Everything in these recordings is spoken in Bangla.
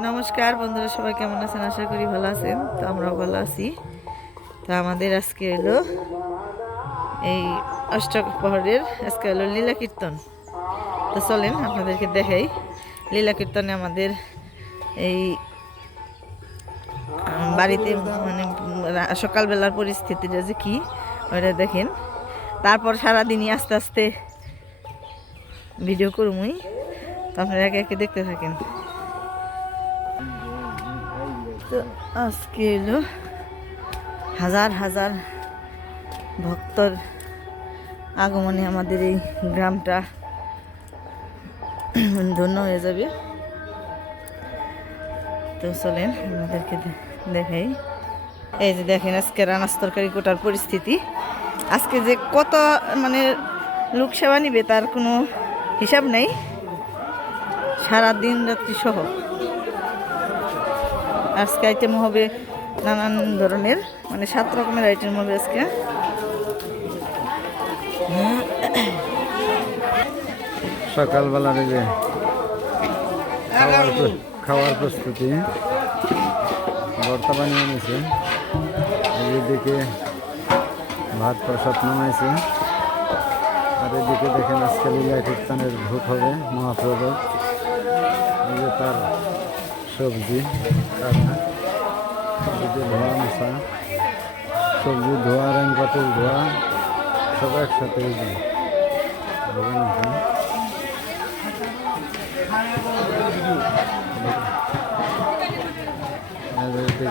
নমস্কার, বন্ধুরা সবাই কেমন আছেন? আশা করি ভালো আছেন। তো আমরাও ভালো আছি। তো আমাদের আজকে এলো এই অষ্টক পাহাড়ের আজকে হলো লীলা কীর্তন। তো চলেন আপনাদেরকে দেখাই। লীলা কীর্তনে আমাদের এই বাড়িতে মানে সকালবেলার পরিস্থিতিটা যে কী, ওইটা দেখেন। তারপর সারাদিনই আস্তে আস্তে ভিডিও করুমই। তো আপনারা একে একে দেখতে থাকেন। তো আজকে এলো। হাজার হাজার ভক্তর আগমনে আমাদের এই গ্রামটা ধন্য হয়ে যাবে। তো চলেন আমাদেরকে দেখাই। এই যে দেখেন আজকে রানাস তরকারি কোটার পরিস্থিতি। আজকে যে কত মানে লোক সেবা নিবে তার কোনো হিসাব নেই। সারা দিন রাত্রি সহ। আজকে আইটেম হবে নানান ধরনের মানে সাত রকমের আইটেম হবে আজকে। সকালবেলার যে খাওয়ার খাওয়ার প্রস্তুতি ভর্তা বানিয়ে নিয়েছে এদিকে ভাত প্রসাদ নামাইছে। আর এদিকে দেখেন আজকে লীলা কীর্তনের ভূত হবে মহাপ্রভু এই যে তার সবজি এদিকে ধোয়া মশা সবজি ধোয়া রেন পাতিল ধোয়া, সব একসাথে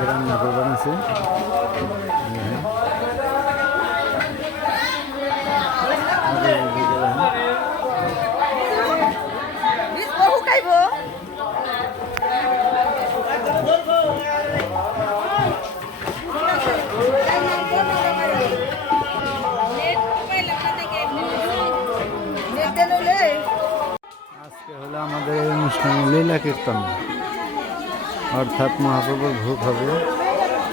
রান্না করবেন আছে। আজকে এই অনুষ্ঠানে লীলা কীর্তন। অর্থাৎ মহাপ্রভুর ভোগ হবে,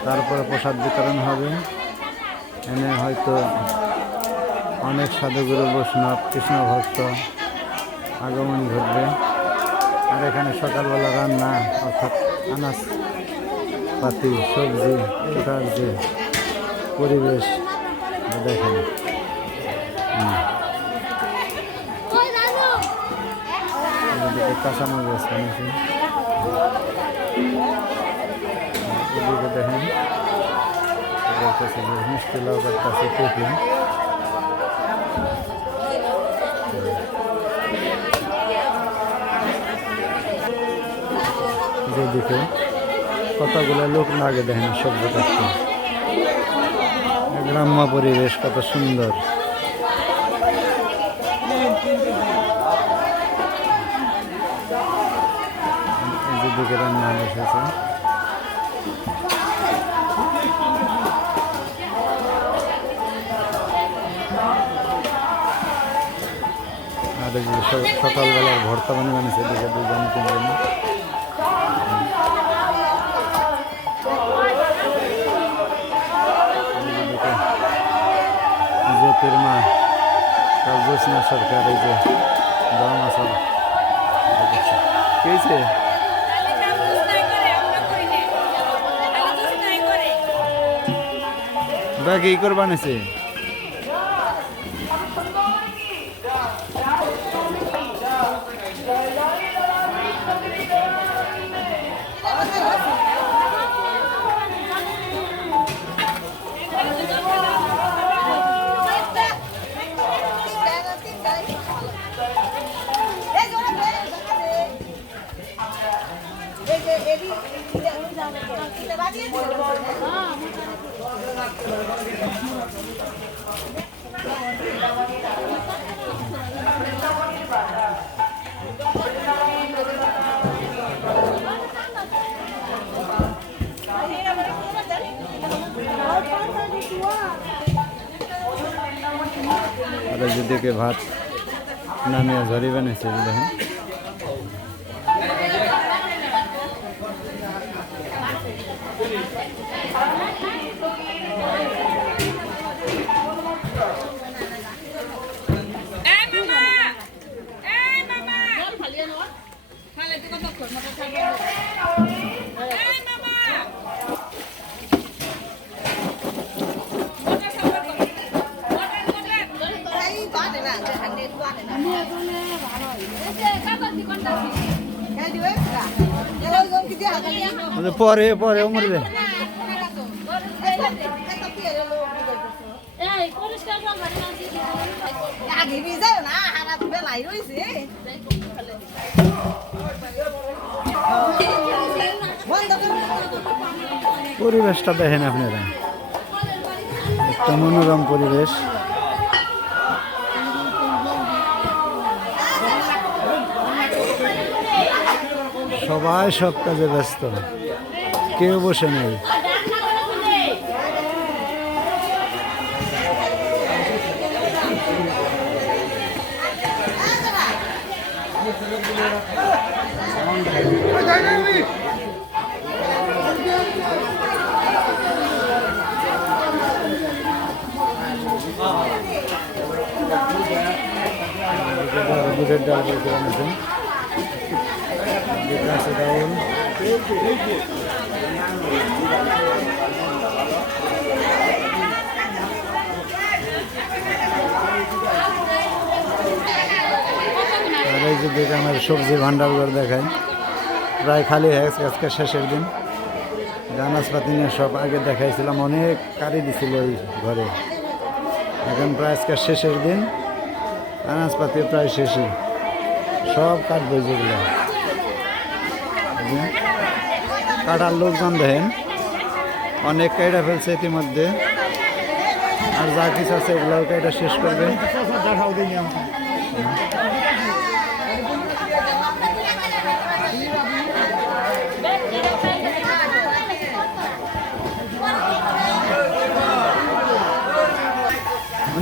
তারপরে প্রসাদ বিতরণ হবে। এনে হয়তো অনেক সাধুগুরু, বৈষ্ণব, কৃষ্ণ ভক্ত আগমন ঘটবে। আর এখানে সকালবেলা রান্না, অর্থাৎ আনাজ পাতি, সবজি কোটার পরিবেশ দেখেন। কাঁচামরিচ বানিয়েছে এদিকে দেখেন মিষ্টি লঙ্কার কাছে টিফিন যেদিকে কতগুলো লোক লাগে দেখেন সবজি গ্রাম্য পরিবেশ কত সুন্দর। দিকে রান্না বসেছে আর এই সকালবেলার ভর্তা বানিয়ে বানিয়েছে দিকে দুজন তিনজন। এদিকে জ্যোতির মা জ্যোৎস্না সরকার, এই যে দম আসল কেছে ব্যাগ কি করে বানিয়েছে আর এই যে দিকে ভাত নামিয়ে ঝরি বানিয়েছে এই যে দেখেন এই মামা আচ্ছা, পরে পরে মরে যায় পরিবেশটা দেখেন আপনারা। একটা মনোরম পরিবেশ। সবাই সব কাজে ব্যস্ত। কেউ বসে নেই। বুঝের ডাল আছে ডাউল আর এই যে সবজি ভান্ডারগুলো দেখায় প্রায় খালি হয়ে আজকে শেষের দিন। আনাজপাতি নিয়ে সব আগে দেখাইছিলাম, অনেক কারি দিছিল ওই ঘরে। এখন প্রায় আজকে শেষের দিন আনাজপাতি প্রায় শেষই। সব কাটবো যেগুলো। কাটার লোকজন দেখেন। অনেক কেটে ফেলছে ইতিমধ্যে। আর যা কিছু আছে এগুলোও কেটে শেষ করবে।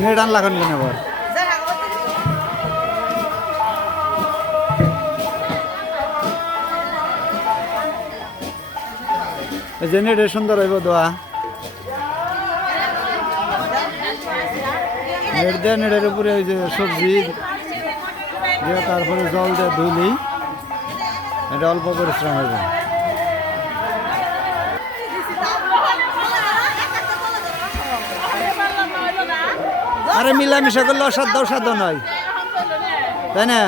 নেট আনলাখন কেন আবার? নেটে সুন্দর হইব দোয়া। নেট উপরে ওই যে সবজি, দিয়ে তারপরে জল দিয়ে ধুইলেই এটা অল্প পরিশ্রম হবে আরে মিলামিশা করলে অসাধ্য অসাধ্য নয়। তাই না?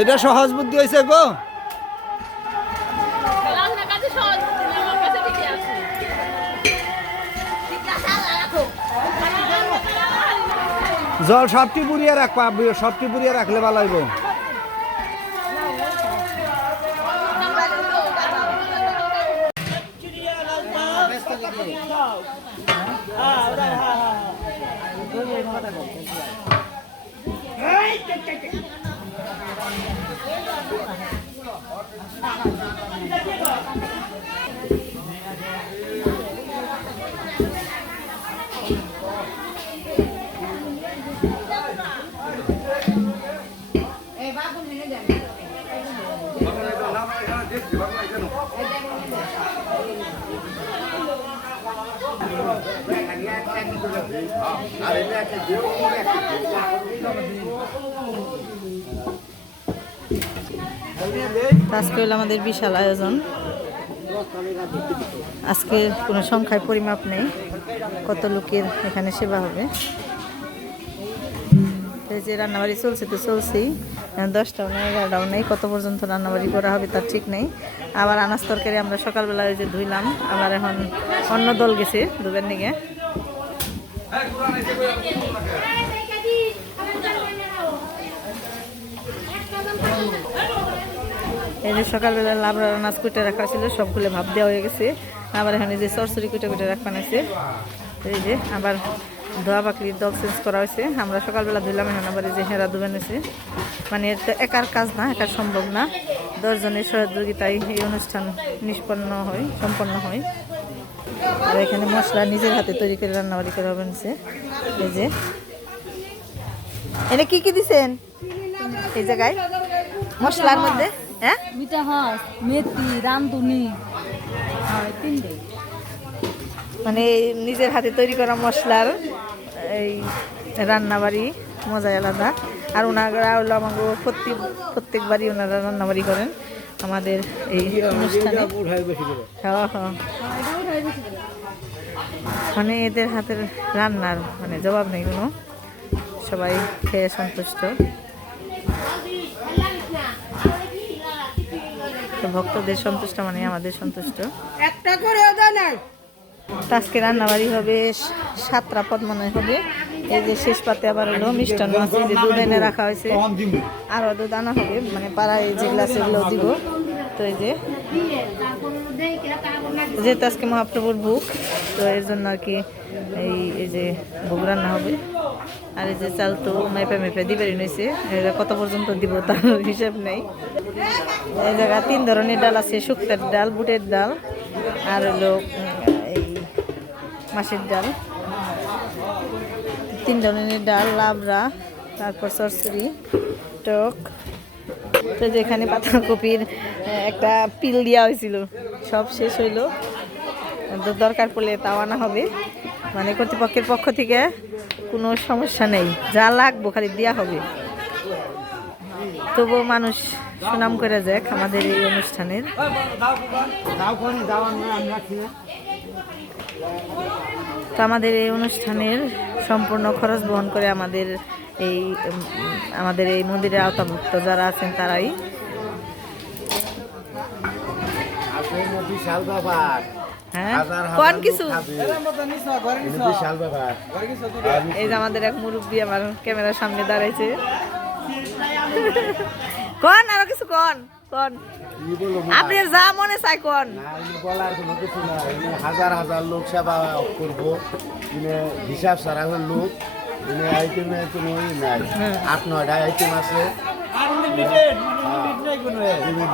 এটা সহজ বুদ্ধি হয়েছে গো। জল সবটি বুড়িয়ে রাখবা সবটি বুড়িয়ে রাখলে ভালো হইব। আজকে হলো আমাদের বিশাল আয়োজন। আজকে কোনো সংখ্যায় পরিমাপ নেই, কত লোকের এখানে সেবা হবে। যে রান্নাবাড়ি চলছে তো চলছেই দশটাও নেই, এগারোটাও নেই, কত পর্যন্ত রান্নাবাড়ি করা হবে তার ঠিক নেই। আবার আনাজ তরকারি আমরা সকালবেলা ওই যে ধুইলাম, আবার এখন অন্য দল গেছে দুবের নিগে। এই যে সকালবেলা লাবড়া আনাজ কুটে রাখা ছিল, সবগুলো ভাব দেওয়া হয়ে গেছে। আবার এখানে যে সরসরি কুটে কুটে রাখা হয়েছে। এই যে আবার ধোয়া বাকলি দল চেঞ্জ করা হয়েছে। আমরা সকালবেলা ধুলাম এখন আবার যে হেরা ধুবে নিয়েছে। মানে এটা একার কাজ না, একার সম্ভব না। দশজনের সহযোগিতায় এই অনুষ্ঠান নিষ্পন্ন হয়, সম্পন্ন হয়। আর এখানে মশলা নিজের হাতে তৈরি করে রান্নাবাড়ি করা হবে। এই যে। এনে কি কি দিছেন? এই জায়গায়? মশলার মধ্যে হ্যাঁ? মিঠা হাঁস মেথি রামধুনি মানে নিজের হাতে তৈরি করা মশলার এই রান্নাবাড়ি মজাই আলাদা। আর ওনারা হলো আমাকে প্রত্যেক প্রত্যেকবারই ওনারা রান্নাবাড়ি করেন আমাদের এই অনুষ্ঠানে। হ্যাঁ হ্যাঁ। মানে এদের হাতের রান্নার মানে জবাব নেই কোনো। সবাই খেয়ে সন্তুষ্ট। ভক্তদের সন্তুষ্ট মানে আমাদের সন্তুষ্ট। একটা তো আজকে রান্নাবাড়ি হবে সাতটা পদ মনে হবে। এই যে শেষ পাতে আবার হলো মিষ্টান্ন আছে যে দুধ এনে রাখা হয়েছে। আরও দুধ আনা হবে মানে পাড়ায় যেগুলো আছে এগুলো দিব। তো এই যে যেহেতু আজকে মহাপ্রভুর ভোগ, তো এর জন্য আর কি এই এই যে ভোগ রান্না হবে। আর এই যে চাল তো মেপে মেপে দিবারই নইছে কত পর্যন্ত দিব তার হিসাব নেই। এই জায়গা তিন ধরনের ডাল আছে, শুক্তার ডাল, বুটের ডাল, আর হলো এই মাছের ডাল। তিন ধরনের ডাল, লাবড়া, তারপর সরসরি টক তো যেখানে পাতাকপির একটা পিল দেওয়া হয়েছিল, সব শেষ হইল। দরকার পড়লে তাও আনা হবে। মানে কর্তৃপক্ষের পক্ষ থেকে কোনো সমস্যা নেই। যা লাগবো খালি দেওয়া হবে। তবুও মানুষ সুনাম করে যাক আমাদের এই অনুষ্ঠানের। তো আমাদের এই অনুষ্ঠানের সম্পূর্ণ খরচ বহন করে আমাদের এই আমাদের এই মন্দিরের আওতাভুক্ত যারা আছেন তারাই। হ্যাঁ? এই যে আমাদের এক মুরব্বী আমার ক্যামেরার সামনে দাঁড়াইছে। কোন? আরও কিছু কোন? আপনার যা মনে চাই কোন। বলার কোনো কিছু না হাজার হাজার লোক সেবা করব। হিসাব সারা লোক আইটেমে কোনো ই নাই। আট নয়টা আইটেম আছে। লিমিট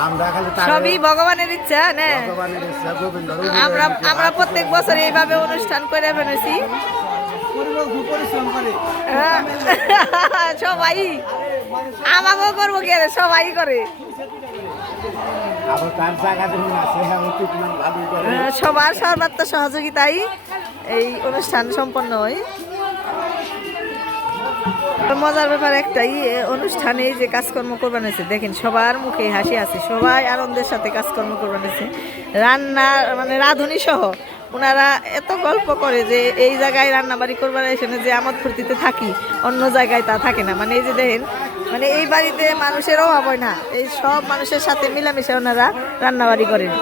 আমরা খালি সবই ভগবানের ইচ্ছা না? ভগবানের ইচ্ছা গোবিন্দর আমরা আমরা প্রত্যেক বছর এইভাবে অনুষ্ঠান করে ফেলেছি হ্যাঁ। সবাই। আমাকেও করব কি আরে, সবাই করে। সবার সর্বাত্মক সহযোগিতাই এই অনুষ্ঠান সম্পন্ন হয়। মজার ব্যাপার একটাই অনুষ্ঠানে যে কাজকর্ম করবেন হয়েছে, দেখেন সবার মুখে হাসি আছে, সবাই আনন্দের সাথে কাজকর্ম করবেন হয়েছে। রান্না মানে রাঁধুনি সহ ওনারা এত গল্প করে যে এই জায়গায় রান্না বাড়ি করবার এখানে যে আমোদ ফুর্তিতে থাকি, অন্য জায়গায় তা থাকে না। মানে এই যে দেখেন মানে এই বাড়িতে মানুষের অভাব হয় না, এই সব মানুষের সাথে মিলামিশে ওনারা রান্নাবাড়ি করেন।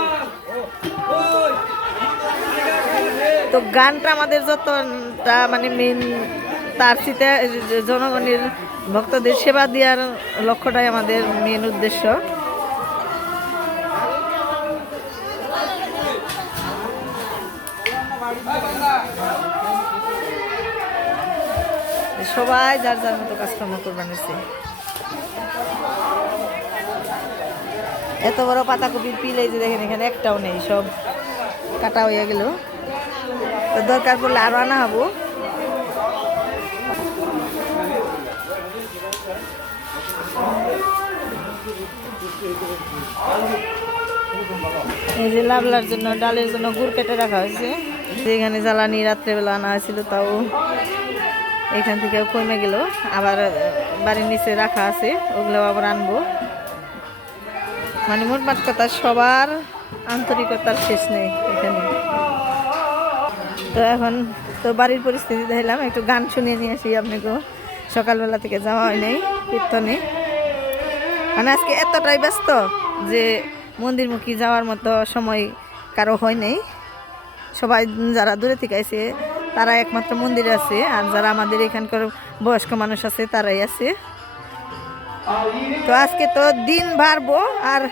তো গানটা আমাদের যতটা মানে মেন তার চিতে জনগণের ভক্তদের সেবা দেওয়ার লক্ষ্যটাই আমাদের মেন উদ্দেশ্য। সবাই যার যার মতো কাজকর্ম করবেন এত বড় পাতাকপির পিল এই যে দেখেন, এখানে একটাও নেই, সব কাটা হয়ে গেল। দরকার পড়লে আরও আনা হব। এই যে লাবলার জন্য, ডালের জন্য গুড় কেটে রাখা হয়েছে। যেখানে জ্বালানি রাত্রেবেলা আনা হয়েছিল, তাও এখান থেকে কমে গেল। আবার বাড়ির নিচে রাখা আছে, ওগুলো আবার আনব। মানে মোটমাট কথা, সবার আন্তরিকতার শেষ নেই এখানে। তো এখন তো বাড়ির পরিস্থিতি দেখলাম, একটু গান শুনিয়ে নিয়ে আসি আপনাকে সকালবেলা থেকে যাওয়া হয় নাই, কীর্তনে। মানে আজকে এতটাই ব্যস্ত যে মন্দিরমুখী যাওয়ার মতো সময় কারও হয় নাই। সবাই যারা দূরে থেকে আছে তারা একমাত্র মন্দিরে আছে আর যারা আমাদের এখানকার বয়স্ক মানুষ আছে, তারাই আছে। তো আজকে তো দিন বাড়বো আর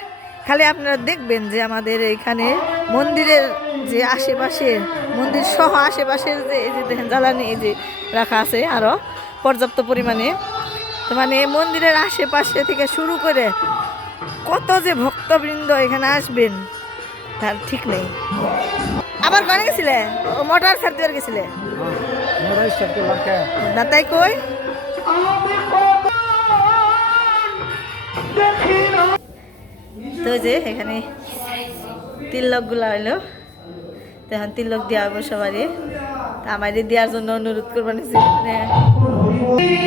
খালি আপনারা দেখবেন যে আমাদের এখানে মন্দিরের যে আশেপাশে, মন্দির সহ আশেপাশের যে এই যে দেখেন জ্বালানি এই যে রাখা আছে আরও পর্যাপ্ত পরিমাণে। তো মানে মন্দিরের আশেপাশে থেকে শুরু করে কত যে ভক্তবৃন্দ এখানে আসবেন, তার ঠিক নেই। আবার কনে গেছিলে? মোটর ছাড়তে গেছিলে? না তাই কই? তো যে এখানে তিলকগুলা হইল। তো এখন তিলক দেওয়া হব সবারই। আমাদের দেওয়ার জন্য অনুরোধ করবেন চলছে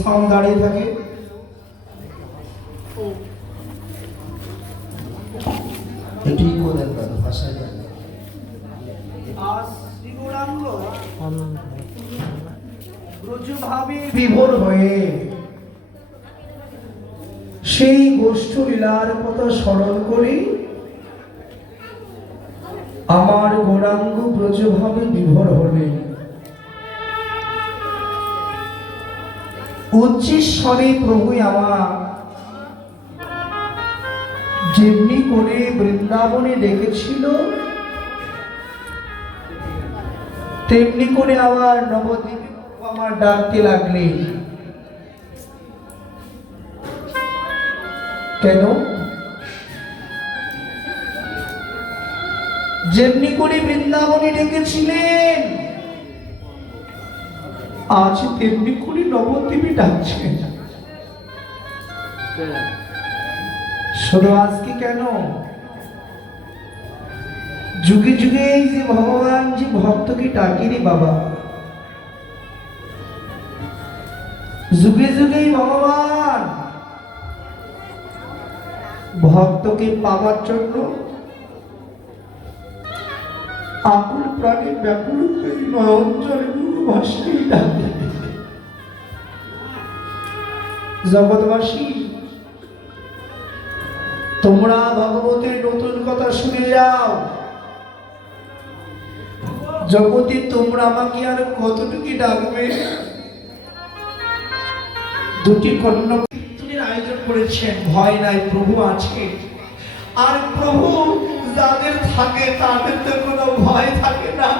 স্থান দাঁড়িয়ে থাকে। ভাষায় বিভোর হয়ে সেই গোষ্ঠ লীলার কথা স্মরণ করে। আমার গৌরাঙ্গ ব্রজভাবে বিভোর হলেন। উচ্চস্বরে প্রভু আমার। যেমনি করে বৃন্দাবনে ডেকেছিল, তেমনি করে আবার নবদ্বীপ আমার ডাকতে লাগলেন কেন? যেমনি করে বৃন্দাবনে ডেকেছিলেন আজ তেমনি করে নবদ্বীপে ডাকছেন শুধু আজকে কেন? যুগে যুগে এই যে ভগবান যে ভক্তকে ডাকিনি বাবা। যুগে যুগেই ভগবান ভক্তকে পাওয়ার জন্য আকুল প্রাণে ব্যাকুল নয়ন জলে জগৎবাসী, তোমরা ভগবতের নতুন কথা শুনে যাও। জগতে তোমরা আমাকে আর কতটুকু ডাকবে? দুটি কন্যা আয়োজন করেছেন। ভয় নাই, প্রভু আছে। আর প্রভু যাদের থাকে, তাদের তো কোনো ভয় থাকে না।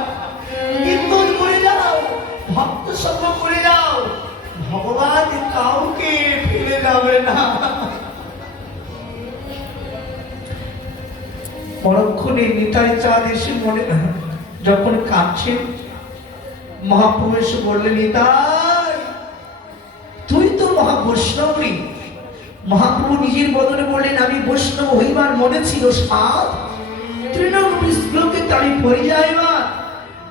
যাও ভক্ত সঙ্গ করে যাও ভগবান কাউকে ফেলে যাবে না। পরক্ষণে নিতাই চাঁদ এসে মনে যখন কাঁদছেন মহাপ্রভু এসে বললেন, নিতাই, তুই তো মহা বৈষ্ণবী মহাপ্রভু নিজের বদলে বললেন, আমি বৈষ্ণব হইবার মনে ছিল সাত তৃণমূলকে তারি পরিযায় মা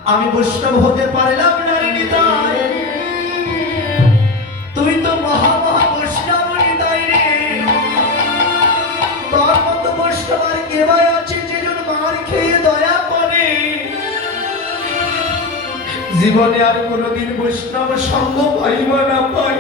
আমি বৈষ্ণব হতে পারলাম না তুই তো মহা মহা বৈষ্ণব নিতাই রে। তোর মতো বৈষ্ণব আর কে ভাই আছে যেজন মার খেয়ে দয়া করে? জীবনে আর কোনোদিন বৈষ্ণব সঙ্গ পাইব না পাই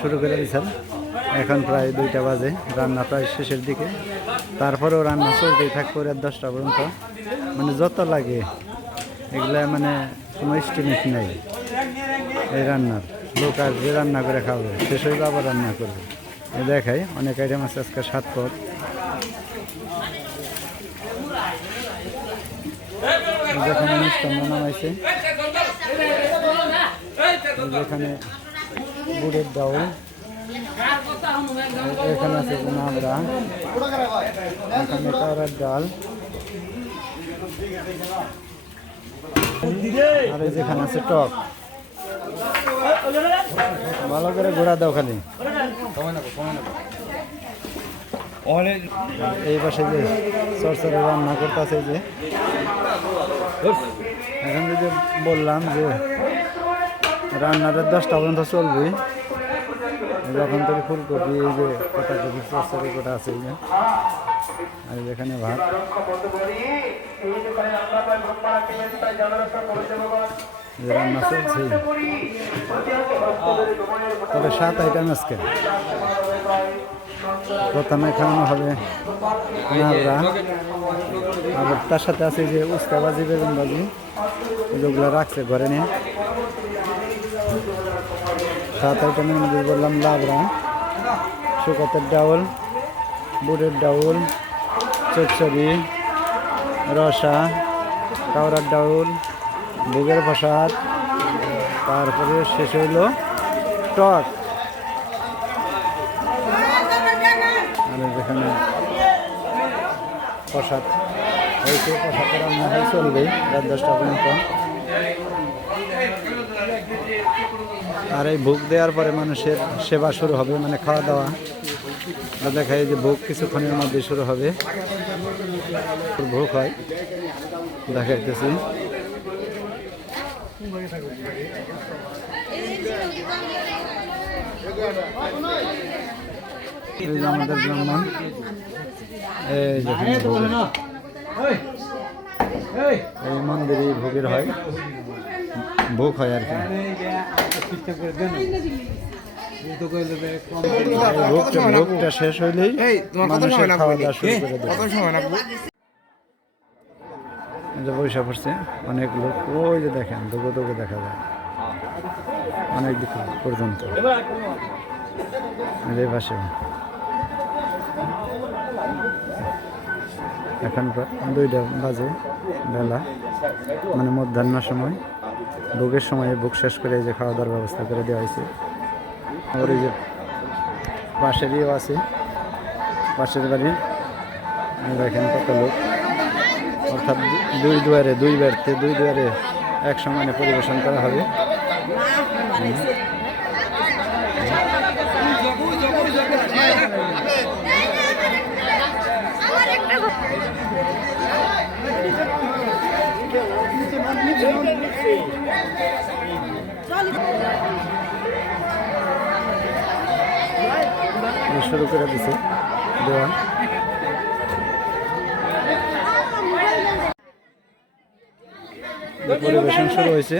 শুরু করে দিয়েছেন। এখন প্রায় দুইটা বাজে, রান্না প্রায় শেষের দিকে। তারপরেও রান্না চলতেই থাকবে রাত দশটা পর্যন্ত। মানে যত লাগে, এগুলা মানে কোনো এস্টিমেট নেই এই রান্নার। লোক আসবে রান্না করে খাবে শেষ হইলে আবার রান্না করবে। দেখাই, অনেক আইটেম আছে আজকে সাত পথ যেখানে মিষ্টান্ন নামাইছে যেখানে বুড়ের ডাউল। এখানে আছে নাবড়া এখানে কারার ডাল। আর এই যেখানে আছে টক। ভালো করে ঘোরা দাও খালি। এই পাশে যে সরসরে রান্না করতেছে যে। এখন যদি বললাম যে রান্নাটা দশটা পর্যন্ত চলবে। যখন থেকে ফুলকপি, এই যে কটা কপি সরসরে কটা আছে আর যেখানে ভাত। রান্না চলছে। তবে সাত আইটেম আজকে। প্রথমে খাওয়ানো হবে নাবড়া আর তার সাথে আছে যে উস্তাবাজি বেগুন বাজি যেগুলো রাখছে ঘরে নিয়ে। সাত আইটেমের মধ্যে বললাম লাবড়া। শুকাতের ডাউল বুড়ের ডাউল, চচ্চড়ি, রসা কাউরার ডাউল বুগের প্রসাদ। তারপরে শেষ হইল টক। আর যেখানে প্রসাদ হয়েছে, প্রসাদ রান্না হয়ে চলবে রাত দশটা পর্যন্ত। আর এই ভোগ দেওয়ার পরে মানুষের সেবা শুরু হবে মানে খাওয়া দাওয়া। দেখা যায় যে ভোগ কিছুক্ষণের মধ্যে শুরু হবে। ভোগ হয়। দেখাইতেছি। আমাদের। এই মন্দিরে ভোগের হয়। ভোগ হয় আর কি। শেষ হইলেই মানুষের খাওয়া দাওয়া শুরু করে দেবে। যে বৈশা পড়ছে অনেক লোক ওই যে দেখেন দুগো দুগো দেখা যায়। অনেক দিক পর্যন্ত। এই পাশে। এখন দুইটা বাজে বেলা মানে মধ্যাহ্ন সময়। ভোগের সময় ভোগ শেষ করে যে খাওয়া দাওয়ার ব্যবস্থা করে দেওয়া হয়েছে। আর যে পাশেরইও আছে, পাশের বাড়ি। আমরা এখানে কত লোক। অর্থাৎ দুই দুয়ারে, দুই ব্যর্থে দুই দুয়ারে এক সমানে পরিবেশন করা হবে এই শুরু করে দিছে দেওয়া পরিবেশন শুরু হয়েছে।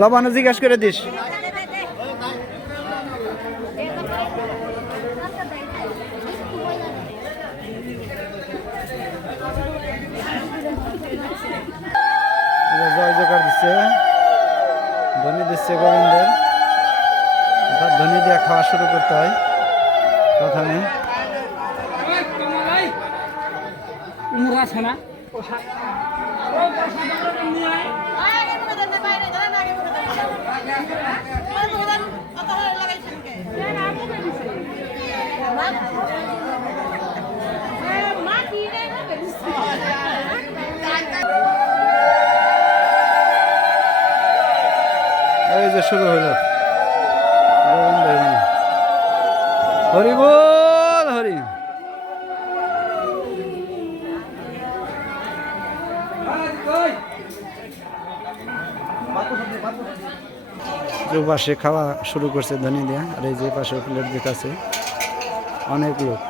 লবানো জিজ্ঞাসা করে দিস। জয় দিচ্ছে ধ্বনি দিচ্ছে গোবিন্দের। অর্থাৎ ধ্বনি দিয়ে খাওয়া শুরু করতে হয় প্রথমে। এই শুরু গোবিন্দ হরি। বল, হরি পাশে খাওয়া শুরু করছে ধনী দিয়া আর এই যে পাশে প্লেট দিতেছে অনেক লোক